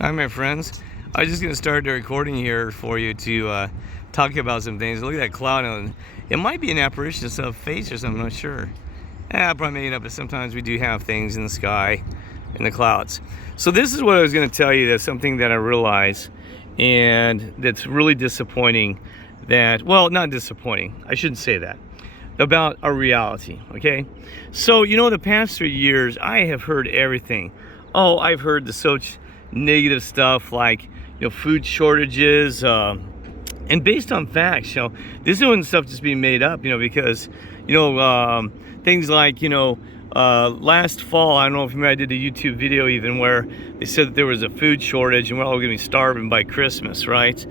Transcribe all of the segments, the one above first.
Hi, my friends. I was just going to start the recording here for you to talk about some things. Look at that cloud. And it might be an apparition of some face or something, I'm not sure. I probably made it up, but sometimes we do have things in the sky, in the clouds. So this is what I was going to tell you. That's something that I realize, and that's really disappointing. That, well, not disappointing. I shouldn't say that. About our reality, okay? So, the past 3 years, I have heard everything. Oh, I've heard the such negative stuff like, food shortages, and based on facts, this isn't stuff just being made up, because, things like, last fall, I don't know if you remember, I did a YouTube video even where they said that there was a food shortage and we're all going to be starving by Christmas, right?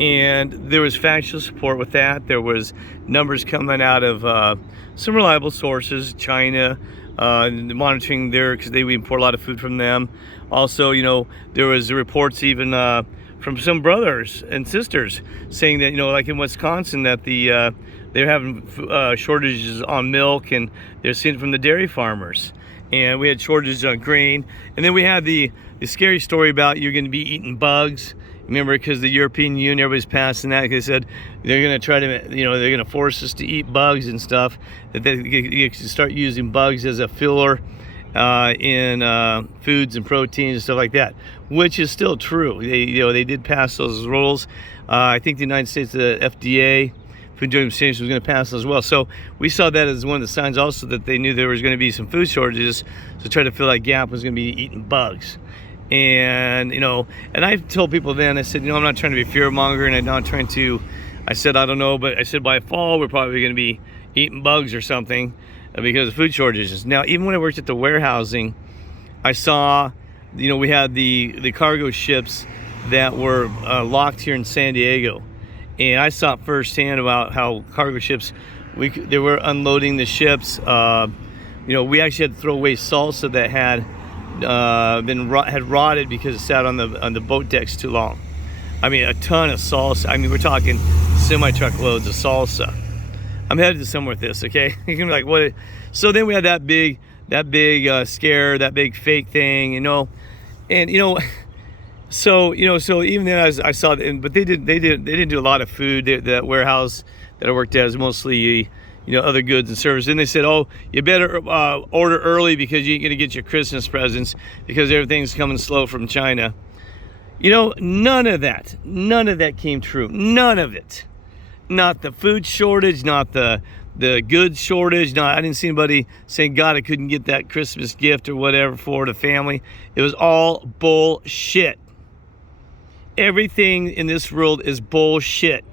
And there was factual support with that. There was numbers coming out of some reliable sources, China, monitoring there because we import a lot of food from them. Also, there was reports even from some brothers and sisters saying that, like in Wisconsin, that they're having shortages on milk, and they're seeing it from the dairy farmers. And we had shortages on grain. And then we had the scary story about you're going to be eating bugs. Remember, because the European Union, everybody's passing that. They said they're going to try to, they're going to force us to eat bugs and stuff. That you can start using bugs as a filler in foods and proteins and stuff like that, which is still true. They did pass those rules. I think the United States, the FDA, Food and Drug Administration, was going to pass those as well. So we saw that as one of the signs also that they knew there was going to be some food shortages. So try to fill that gap was going to be eating bugs. And and I told people then, I said, I'm not trying to be fear monger, and I'm not trying to, I said, I don't know, but I said by fall we're probably going to be eating bugs or something because of food shortages. Now, even when I worked at the warehousing, I saw, we had the cargo ships that were locked here in San Diego, and I saw firsthand about how cargo ships, they were unloading the ships. We actually had to throw away salsa that had rotted because it sat on the boat decks too long. I mean, a ton of salsa. I mean, we're talking semi-truck loads of salsa. I'm headed to somewhere with this, okay? You can be like, what? So then we had that big scare, that big fake thing, and so even then I saw that, but they didn't do a lot of food. That warehouse that I worked at was mostly other goods and services. And they said, oh, you better order early because you ain't gonna get your Christmas presents because everything's coming slow from China. None of that came true. None of it. Not the food shortage, not the goods shortage. I didn't see anybody saying, God, I couldn't get that Christmas gift or whatever for the family. It was all bullshit. Everything in this world is bullshit.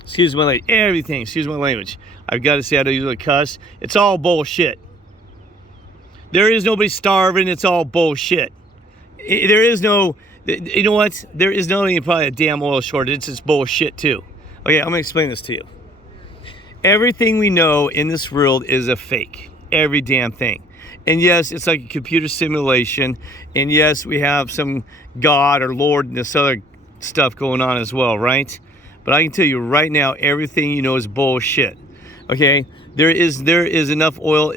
Excuse my language. Everything. Excuse my language. I've got to say, I don't usually cuss. It's all bullshit. There is nobody starving. It's all bullshit. There is no, you know what? There is not even probably a damn oil shortage. It's just bullshit too. Okay, I'm going to explain this to you. Everything we know in this world is a fake. Every damn thing. And yes, it's like a computer simulation. And yes, we have some God or Lord and this other stuff going on as well, right? But I can tell you right now, everything is bullshit. Okay, there is enough oil.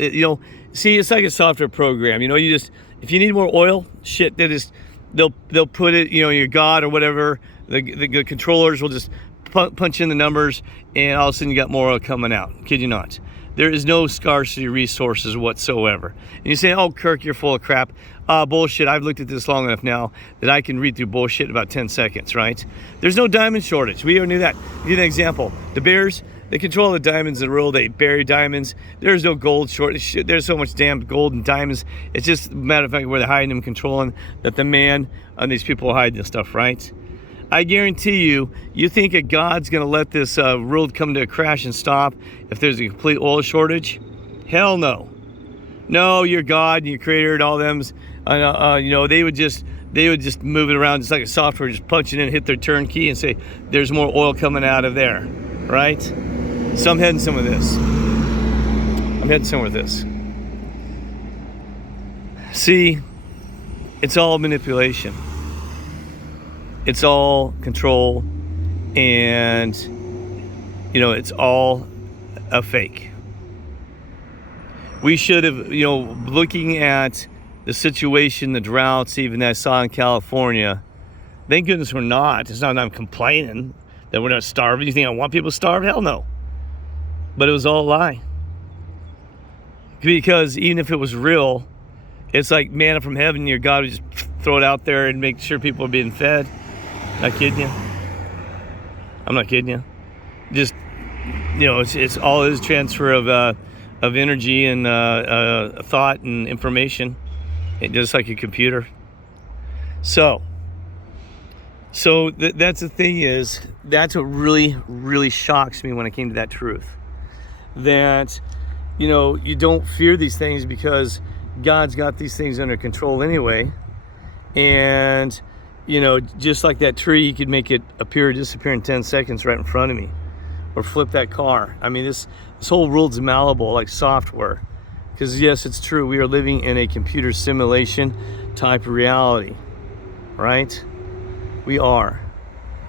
See, it's like a software program. You just, if you need more oil, shit, they'll put it, your God or whatever. The controllers will just punch in the numbers, and all of a sudden you got more oil coming out. Kid you not. There is no scarcity of resources whatsoever. And you say, oh, Kirk, you're full of crap. Bullshit. I've looked at this long enough now that I can read through bullshit in about 10 seconds, right? There's no diamond shortage. We already knew that. Give you an example. The bears, they control the diamonds in the world. They bury diamonds. There's no gold shortage. There's so much damn gold and diamonds. It's just a matter of fact where they're hiding them, controlling, that the man and these people are hiding this stuff, right? I guarantee you think that God's going to let this world come to a crash and stop if there's a complete oil shortage? Hell no. No, your God and your creator and all them, they would just move it around just like a software, just punch it in, hit their turn key and say, there's more oil coming out of there, right? So I'm heading somewhere with this. See, it's all manipulation. It's all control, and it's all a fake. We should have, looking at the situation, the droughts, even that I saw in California. Thank goodness we're not. It's not that I'm complaining that we're not starving. You think I want people to starve? Hell no. But it was all a lie. Because even if it was real, it's like manna from heaven. Your God would just throw it out there and make sure people are being fed. Not kidding you. I'm not kidding you. Just, it's all is transfer of energy and thought and information, just like a computer. So that's the thing is, that's what really, really shocks me when it came to that truth. That, you don't fear these things because God's got these things under control anyway. And, just like that tree, you could make it appear or disappear in 10 seconds right in front of me. Or flip that car. I mean, this whole world's malleable like software. Because yes, it's true, we are living in a computer simulation type of reality. Right? We are.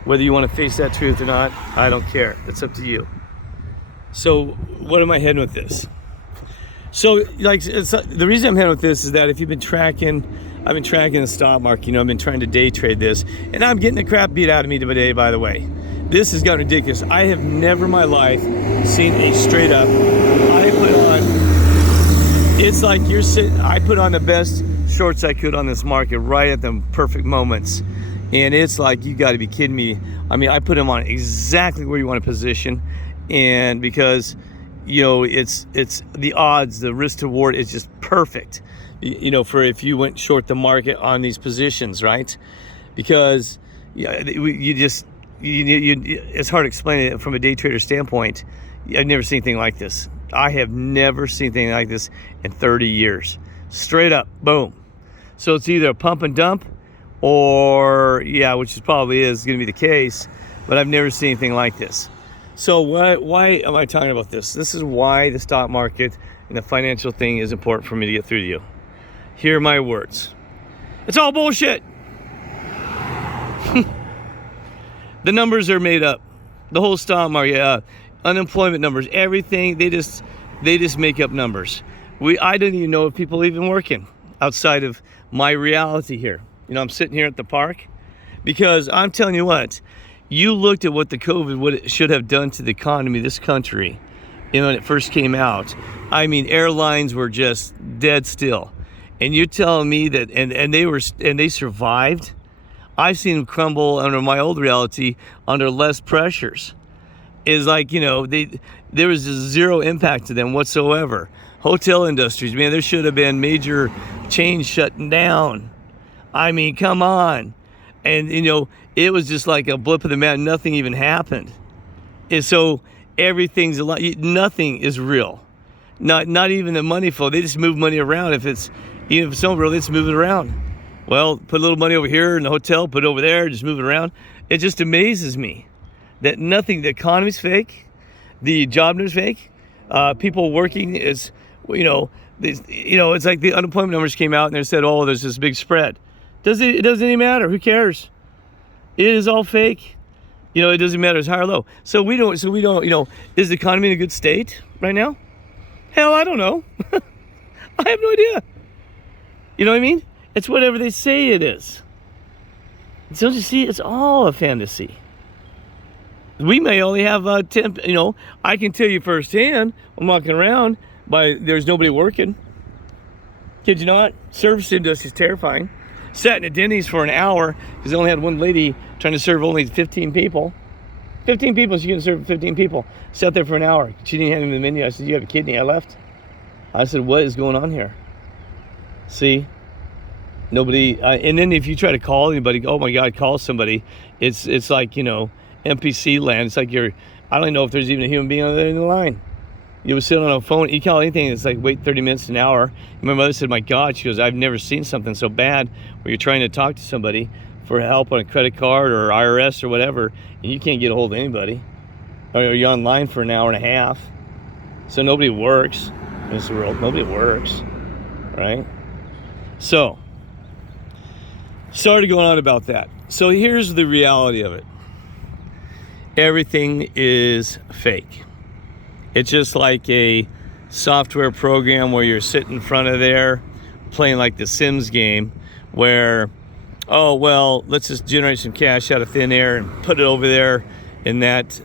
Whether you want to face that truth or not, I don't care. It's up to you. So, what am I heading with this? So, the reason I'm heading with this is that if you've been tracking, I've been tracking the stock market, I've been trying to day trade this, and I'm getting the crap beat out of me today, by the way. This has gotten ridiculous. I have never in my life seen a straight up, it's like you're sitting, I put on the best shorts I could on this market right at the perfect moments. And it's like, you got to be kidding me. I mean, I put them on exactly where you want to position. And because, it's the odds, the risk to reward is just perfect, for if you went short the market on these positions, right? Because it's hard to explain it from a day trader standpoint. I've never seen anything like this. I have never seen anything like this in 30 years. Straight up, boom. So it's either a pump and dump or, which is probably is going to be the case, but I've never seen anything like this. So why am I talking about this? This is why the stock market and the financial thing is important for me to get through to you. Hear my words. It's all bullshit. The numbers are made up. The whole stock market, unemployment numbers, everything, they just make up numbers. I don't even know if people are even working outside of my reality here. I'm sitting here at the park because I'm telling you what, you looked at what the COVID what it should have done to the economy of this country, when it first came out. I mean, airlines were just dead still, and you're telling me that and they survived. I've seen them crumble under my old reality under less pressures. Is like, there was zero impact to them whatsoever. Hotel industries, man, there should have been major chains shutting down. I mean, come on. And, it was just like a blip of the map. Nothing even happened. And so everything's a lot. Nothing is real. Not even the money flow. They just move money around. Even if it's not real, they just move it around. Well, put a little money over here in the hotel, put it over there, just move it around. It just amazes me that nothing, the economy's fake, the job numbers fake, people working is, it's like the unemployment numbers came out and they said, oh, there's this big spread. It doesn't even matter. Who cares? It is all fake. It doesn't matter. It's high or low. So we don't, is the economy in a good state right now? Hell, I don't know. I have no idea. You know what I mean? It's whatever they say it is. Don't you see? It's all a fantasy. We may only have 10, I can tell you firsthand, I'm walking around, there's nobody working. Kid you not, service industry is terrifying. Sat in a Denny's for an hour because they only had one lady trying to serve only 15 people. 15 people, she couldn't serve 15 people. Sat there for an hour. She didn't hand me the menu. I said, you have a kidney? I left. I said, what is going on here? See? Nobody, and then if you try to call anybody, oh my God, call somebody, it's like, NPC land. It's like I don't know if there's even a human being on the end of the line. You would sit on a phone, you call anything, it's like wait 30 minutes, an hour. My mother said, my God, she goes, I've never seen something so bad where you're trying to talk to somebody for help on a credit card or IRS or whatever, and you can't get a hold of anybody. Or you're online for an hour and a half. So nobody works in this world. Nobody works, right? So, sorry to go on about that. So here's the reality of it. Everything is fake. It's just like a software program where you're sitting in front of there playing like the Sims game where, oh, well, let's just generate some cash out of thin air and put it over there in that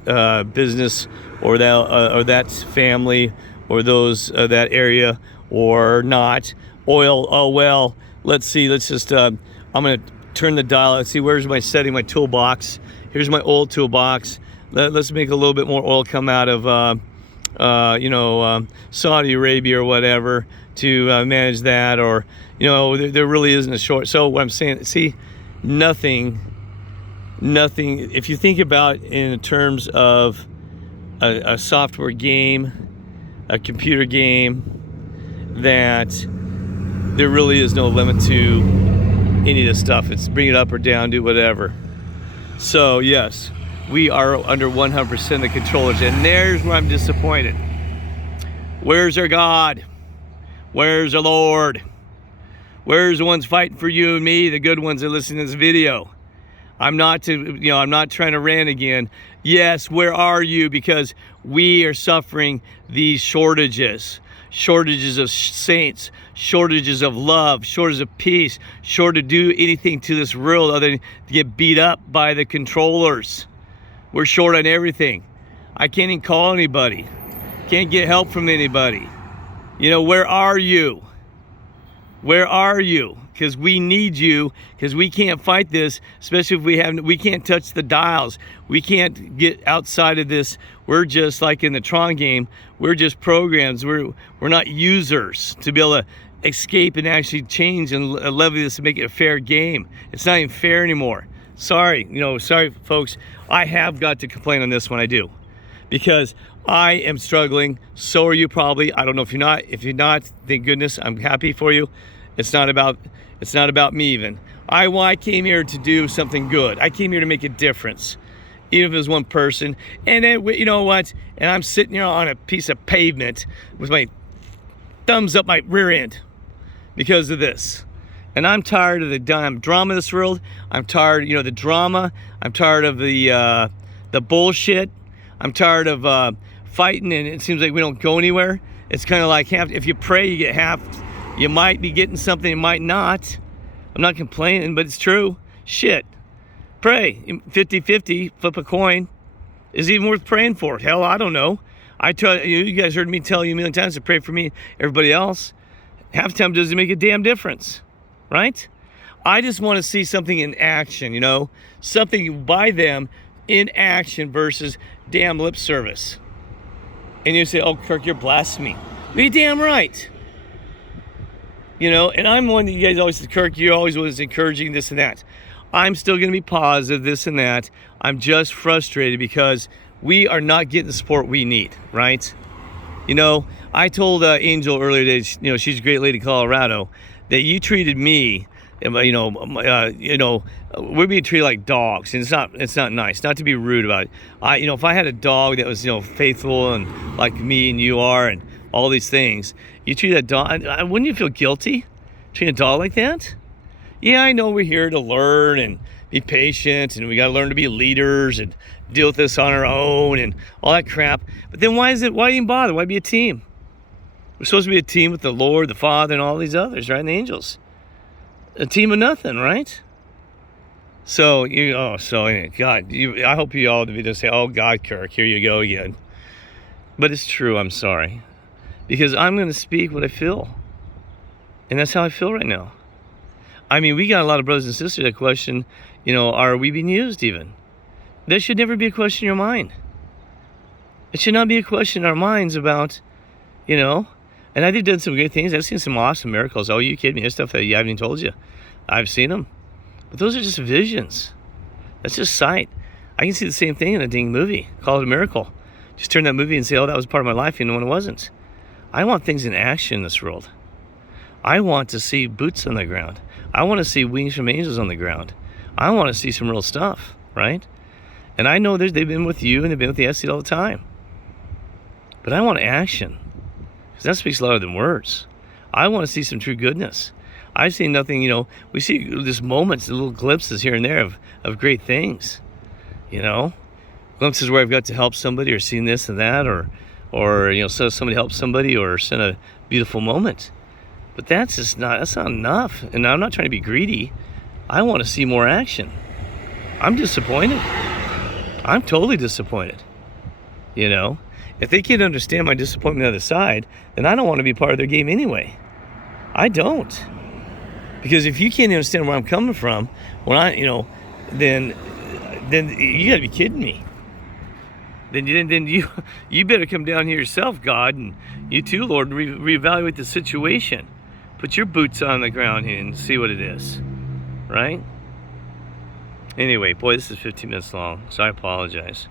business or that family or those that area or not. Oil, oh, well, let's see, let's just, I'm going to turn the dial. Let's see, where's my setting, my toolbox. Here's my oil toolbox. Let's make a little bit more oil come out of, Saudi Arabia or whatever to manage that, or, there really isn't a short. So what I'm saying, see, nothing, if you think about in terms of a software game, a computer game, that there really is no limit to any of this stuff. It's bring it up or down, do whatever. So yes, we are under 100% the controllers, and there's where I'm disappointed. Where's our God? Where's our Lord? Where's the ones fighting for you and me, the good ones that listen to this video? I'm not trying to rant again. Yes, where are you? Because we are suffering these shortages of saints, shortages of love, shortages of peace, short to do anything to this world other than to get beat up by the controllers. We're short on everything. I can't even call anybody. Can't get help from anybody. Where are you? Where are you? Because we need you, because we can't fight this, especially if we can't touch the dials. We can't get outside of this. We're just like in the Tron game, we're just programs. We're not users to be able to escape and actually change and levy this to make it a fair game. It's not even fair anymore. Sorry, sorry folks. I have got to complain on this one, I do. Because I am struggling, so are you probably. I don't know if you're not. If you're not, thank goodness, I'm happy for you. It's not about me even. I came here to do something good. I came here to make a difference, even if it was one person. And then, you know what? And I'm sitting here on a piece of pavement with my thumbs up my rear end because of this. And I'm tired of the drama of this world. I'm tired, the drama. I'm tired of the bullshit. I'm tired of fighting, and it seems like we don't go anywhere. It's kind of like if you pray, you get half. You might be getting something, you might not. I'm not complaining, but it's true. Shit. Pray. 50-50, flip a coin. Is it even worth praying for? Hell, I don't know. I tell you guys heard me tell you a million times to pray for me, everybody else. Half the time it doesn't make a damn difference, right? I just want to see something in action, something by them in action versus damn lip service. And you say, oh, Kirk, you're blasphemy. Be damn right. And I'm one that you guys always said, Kirk, you always was encouraging this and that. I'm still going to be positive, this and that. I'm just frustrated because we are not getting the support we need, right? I told Angel earlier today, she's a great lady in Colorado, that you treated me, we're being treated like dogs, and it's not nice. Not to be rude about it. If I had a dog that was, faithful and like me and you are, and all these things, you treat that dog, wouldn't you feel guilty treating a dog like that? Yeah, I know we're here to learn and be patient, and we got to learn to be leaders and deal with this on our own and all that crap. But then why even bother? Why be a team? We're supposed to be a team with the Lord, the Father, and all these others, right? And the angels. A team of nothing, right? So anyway, God, I hope you all to be to say, oh God, Kirk, here you go again. But it's true, I'm sorry. Because I'm going to speak what I feel. And that's how I feel right now. We got a lot of brothers and sisters that question, are we being used even? That should never be a question in your mind. It should not be a question in our minds about, and I've done some great things. I've seen some awesome miracles. Oh, you kidding me? There's stuff that I haven't even told you. I've seen them. But those are just visions. That's just sight. I can see the same thing in a dang movie. Call it a miracle. Just turn that movie and say, oh, that was part of my life, when it wasn't. I want things in action in this world. I want to see boots on the ground. I want to see wings from angels on the ground. I want to see some real stuff, right? And I know they've been with you and they've been with the SC all the time. But I want action. Because that speaks louder than words. I want to see some true goodness. I've seen nothing, we see just moments, little glimpses here and there of great things. Glimpses where I've got to help somebody or seen this and that, or so somebody helps somebody or sent a beautiful moment. But that's not enough. And I'm not trying to be greedy. I want to see more action. I'm disappointed. I'm totally disappointed. You know, if they can't understand my disappointment on the other side, then I don't want to be part of their game anyway. I don't. Because if you can't understand where I'm coming from, then you got to be kidding me. Then you better come down here yourself, God, and you too, Lord, reevaluate the situation. Put your boots on the ground here and see what it is, right? Anyway, boy, this is 15 minutes long, so I apologize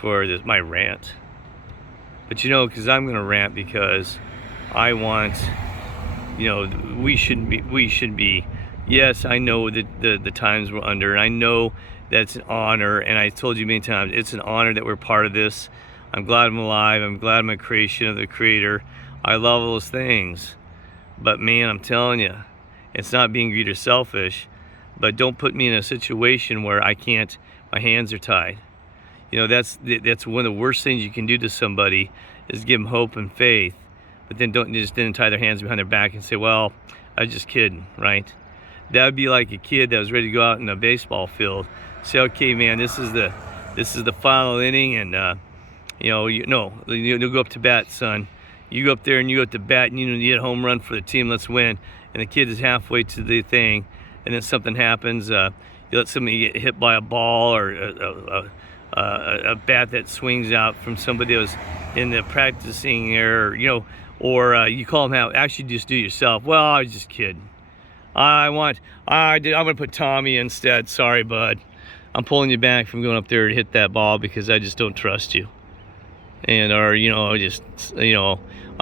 for my rant. But because I'm going to rant because I want, we shouldn't be. Yes, I know that the times we're under, and I know that's an honor, and I told you many times, it's an honor that we're part of this. I'm glad I'm alive. I'm glad I'm a creation of the Creator. I love those things. But man, I'm telling you, it's not being greedy or selfish, but don't put me in a situation where my hands are tied. That's one of the worst things you can do to somebody is give them hope and faith, but then don't tie their hands behind their back and say, well, I was just kidding, right? That would be like a kid that was ready to go out in a baseball field. Say, okay, man, this is the final inning, and you'll go up to bat, son. You go up there and you go up to bat, and you get a home run for the team. Let's win. And the kid is halfway to the thing, and then something happens. You let somebody get hit by a ball or a bat that swings out from somebody that was in the practicing there, or you call them out. Actually, just do it yourself. Well, I was just kidding. I'm gonna put Tommy instead. Sorry, bud. I'm pulling you back from going up there to hit that ball because I just don't trust you. I'm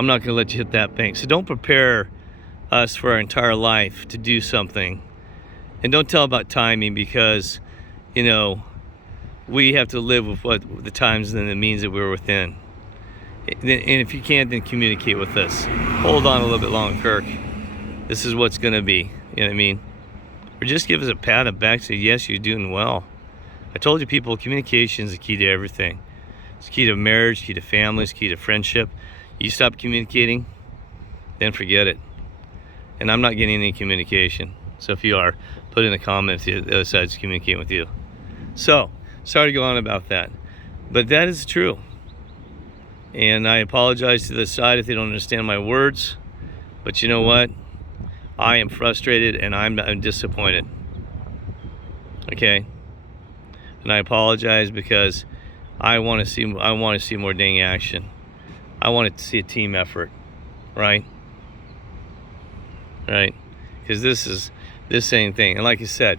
not gonna let you hit that thing. So don't prepare us for our entire life to do something. And don't tell about timing because, we have to live with what the times and the means that we're within. And if you can't, then communicate with us. Hold on a little bit longer, Kirk. This is what's gonna be. You know what I mean? Or just give us a pat on the back, say, yes, you're doing well. I told you, people, communication is the key to everything. It's key to marriage, key to families, key to friendship. You stop communicating, then forget it. And I'm not getting any communication. So if you are, put in a comment if the other side's communicating with you. So, sorry to go on about that. But that is true. And I apologize to the side if they don't understand my words. But you know what? I am frustrated and I'm disappointed. Okay? And I apologize because I want to see more dang action. I want to see a team effort, right? Right? Because this same thing. And like I said,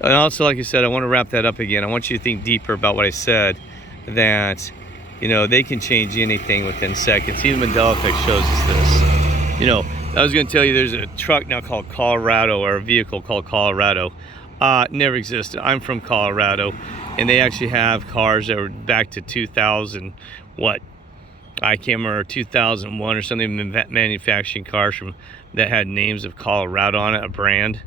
I want to wrap that up again. I want you to think deeper about what I said, that they can change anything within seconds. Even Mandela Effect shows us this. I was going to tell you there's a truck now called Colorado, or a vehicle called Colorado. Never existed. I'm from Colorado, and they actually have cars that were back to 2000, I can't remember, 2001 or something, manufacturing cars that had names of Colorado on it, a brand.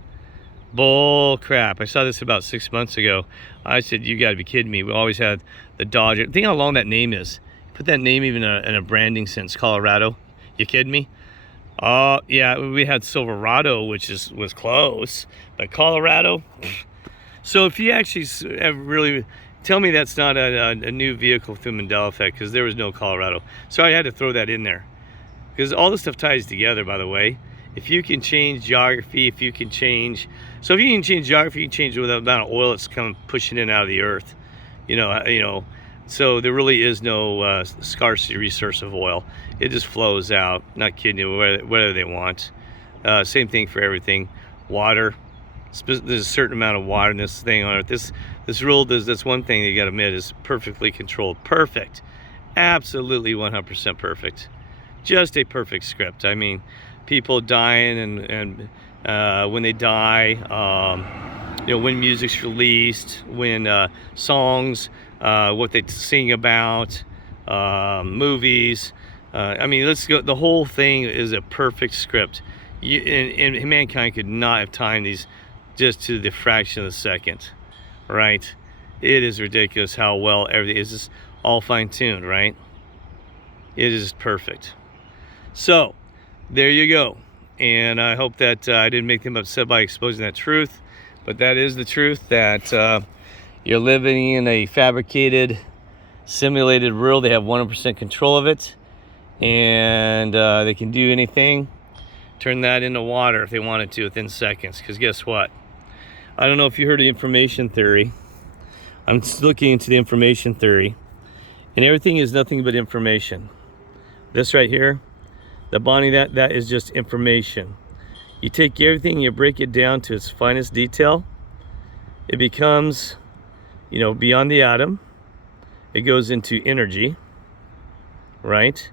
Bull crap. I saw this about 6 months ago. I said, you got to be kidding me. We always had the Dodge. Think how long that name is. Put that name even in a branding sense, Colorado. You kidding me? Yeah, we had Silverado, which was close, but Colorado. So if you actually really tell me that's not a new vehicle through Mandela Effect, because there was no Colorado. So I had to throw that in there, because all this stuff ties together. By the way, if you can change geography, if you can change geography, you can change the amount of oil that's coming pushing in and out of the earth. So there really is no scarcity resource of oil. It just flows out. Not kidding you, whether they want. Same thing for everything. Water. There's a certain amount of water in this thing on Earth. This rule does. That's one thing you got to admit is perfectly controlled. Perfect. Absolutely 100% perfect. Just a perfect script. I mean, people dying and when they die, when music's released, when songs, what they sing about, movies. I mean, let's go. The whole thing is a perfect script. And mankind could not have timed these just to the fraction of a second, right? It is ridiculous how well everything is, just all fine-tuned, right? It is perfect. So, there you go. and I hope that I didn't make them upset by exposing that truth. But that is the truth, that you're living in a fabricated, simulated world. They have 100% control of it, and they can do anything. Turn that into water if they wanted to within seconds. Because guess what? I don't know if you heard of information theory. I'm looking into the information theory, and everything is nothing but information. This right here, the bonding, that is just information. You take everything, you break it down to its finest detail. It becomes, you know, beyond the atom. It goes into energy, right?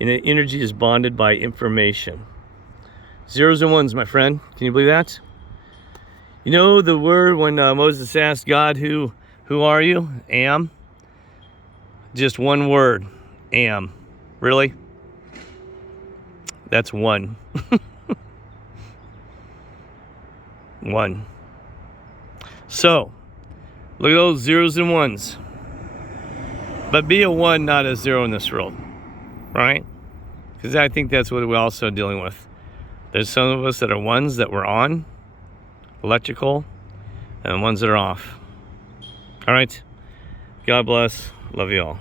And the energy is bonded by information. Zeros and ones, my friend. Can you believe that? You know the word when Moses asked God, who are you? Am. Just one word, am. Really? That's one. One. So, look at those zeros and ones. But be a one, not a zero in this world. Right? Because I think that's what we're also dealing with. There's some of us that are ones that were on, electrical, and ones that are off. All right. God bless. Love you all.